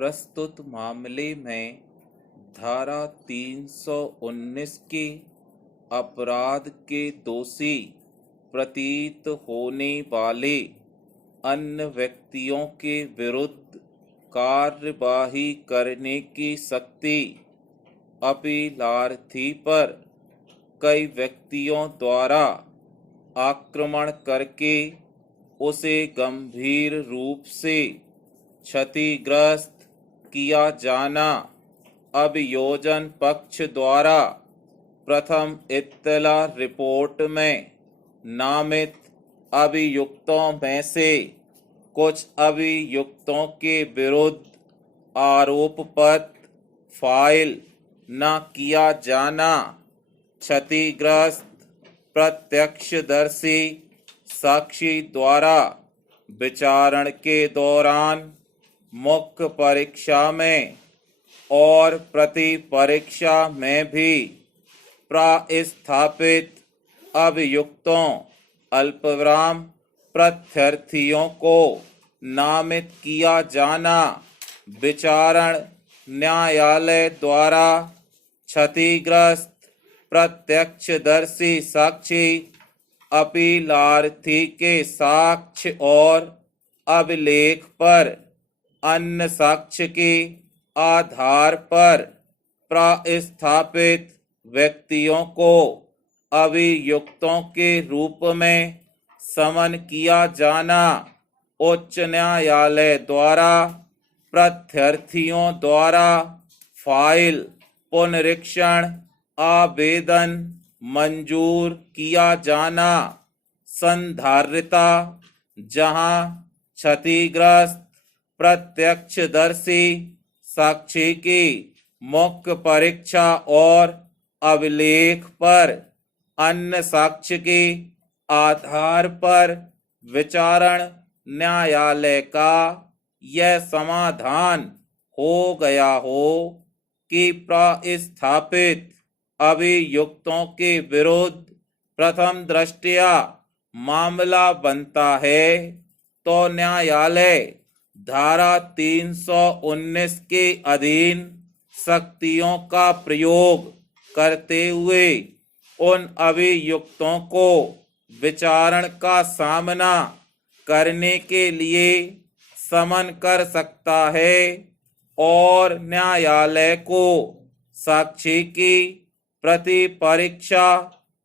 प्रस्तुत मामले में धारा 319 के अपराध के दोषी प्रतीत होने वाले अन्य व्यक्तियों के विरुद्ध कार्यवाही करने की शक्ति अपीलार्थी पर कई व्यक्तियों द्वारा आक्रमण करके उसे गंभीर रूप से क्षतिग्रस्त किया जाना अभियोजन पक्ष द्वारा प्रथम इत्तला रिपोर्ट में नामित अभियुक्तों में से कुछ अभियुक्तों के विरुद्ध आरोप पत्र फाइल न किया जाना, क्षतिग्रस्त प्रत्यक्षदर्शी साक्षी द्वारा विचारण के दौरान मुख्य परीक्षा में और प्रति परीक्षा में भी प्रस्थापित अभियुक्तों अल्पविराम प्रत्यार्थियों को नामित किया जाना, विचारण न्यायालय द्वारा क्षतिग्रस्त प्रत्यक्षदर्शी साक्षी अपीलार्थी के साक्ष्य और अभिलेख पर अन्य साक्ष्य के आधार पर प्रस्थापित व्यक्तियों को अभियुक्तों के रूप में समन किया जाना, उच्च न्यायालय द्वारा प्रत्यार्थियों द्वारा फाइल पुनरीक्षण आवेदन मंजूर किया जाना, संधारिता जहां क्षतिग्रस्त प्रत्यक्षदर्शी साक्षी की मुख्य परीक्षा और अभिलेख पर अन्य साक्ष्य के आधार पर विचारण न्यायालय का यह समाधान हो गया हो कि प्रस्थापित अभियुक्तों के विरुद्ध प्रथम दृष्टया मामला बनता है तो न्यायालय धारा 319 के अधीन शक्तियों का प्रयोग करते हुए उन अभियुक्तों को विचारण का सामना करने के लिए समन कर सकता है और न्यायालय को साक्षी की प्रति परीक्षा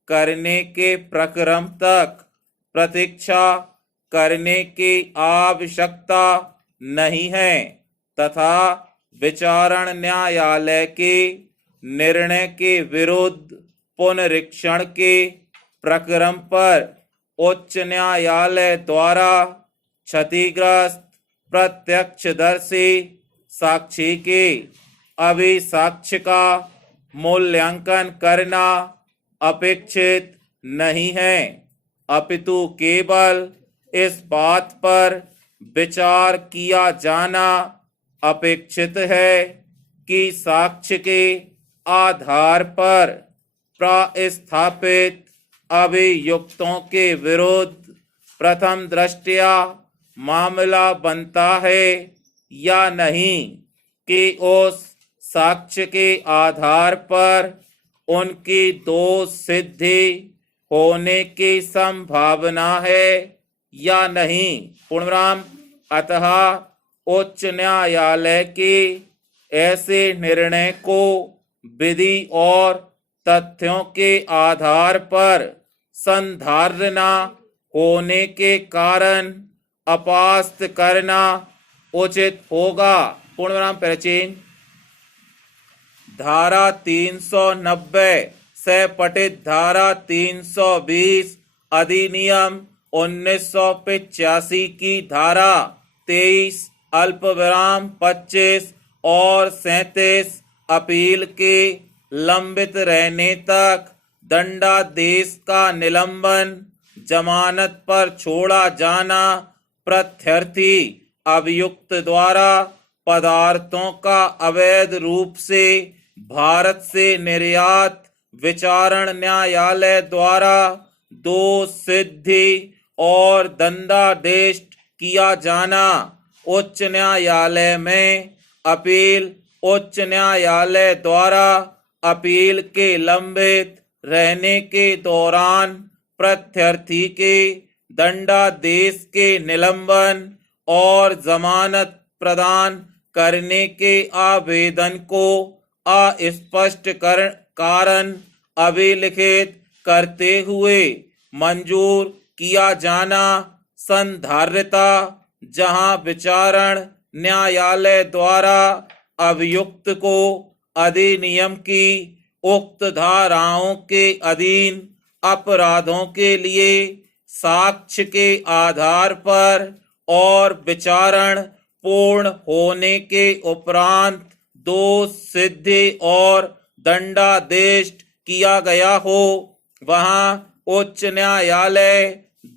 करने के प्रक्रम तक प्रतीक्षा करने की आवश्यकता नहीं है तथा विचारण न्यायालय के निर्णय के विरुद्ध पुनरीक्षण के प्रक्रम पर उच्च न्यायालय द्वारा क्षतिग्रस्त प्रत्यक्षदर्शी साक्षी के अभिसाक्ष्य का मूल्यांकन करना अपेक्षित नहीं है, अपितु केवल इस बात पर विचार किया जाना अपेक्षित है कि साक्ष्य के आधार पर प्रस्थापित अभियुक्तों के विरुद्ध प्रथम दृष्टया मामला बनता है या नहीं कि उस साक्ष्य के आधार पर उनकी दोष सिद्धि होने की संभावना है या नहीं। पूर्णविराम। अतः उच्च न्यायालय के ऐसे निर्णय को विधि और तथ्यों के आधार पर संधारणा होने के कारण अपास्त करना उचित होगा। पूर्णविराम। परिचय। धारा 390 से पठित धारा 320 अधिनियम 1985 की धारा 23 अल्पविराम 25 और 37 अपील के लंबित रहने तक दंडादेश का निलंबन, जमानत पर छोड़ा जाना, प्रत्यार्थी अभियुक्त द्वारा पदार्थों का अवैध रूप से भारत से निर्यात विचारण न्यायालय द्वारा दोष सिद्धि और दंडादेश किया जाना, उच्च न्यायालय में अपील उच्च न्यायालय द्वारा अपील के लंबित रहने के दौरान प्रत्यर्थी के दंडादेश के निलंबन और जमानत प्रदान करने के आवेदन को अस्पष्ट कारण अभिलिखित करते हुए मंजूर किया जाना संधार्यता, जहां विचारण न्यायालय द्वारा अभियुक्त को अधिनियम की उक्त धाराओं के अधीन अपराधों के लिए साक्ष्य के आधार पर और विचारण पूर्ण होने के उपरांत दोष सिद्धि और दंडादेश किया गया हो, वहां उच्च न्यायालय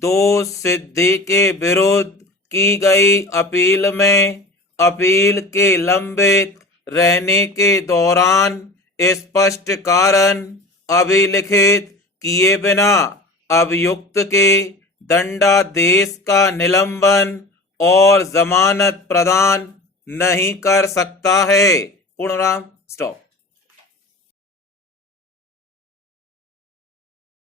दोष सिद्धि के विरुद्ध की गई अपील में अपील के लंबित रहने के दौरान स्पष्ट कारण अभिलिखित किए बिना अभियुक्त के दंडादेश का निलंबन और जमानत प्रदान नहीं कर सकता है। पूर्णविराम। स्टॉप।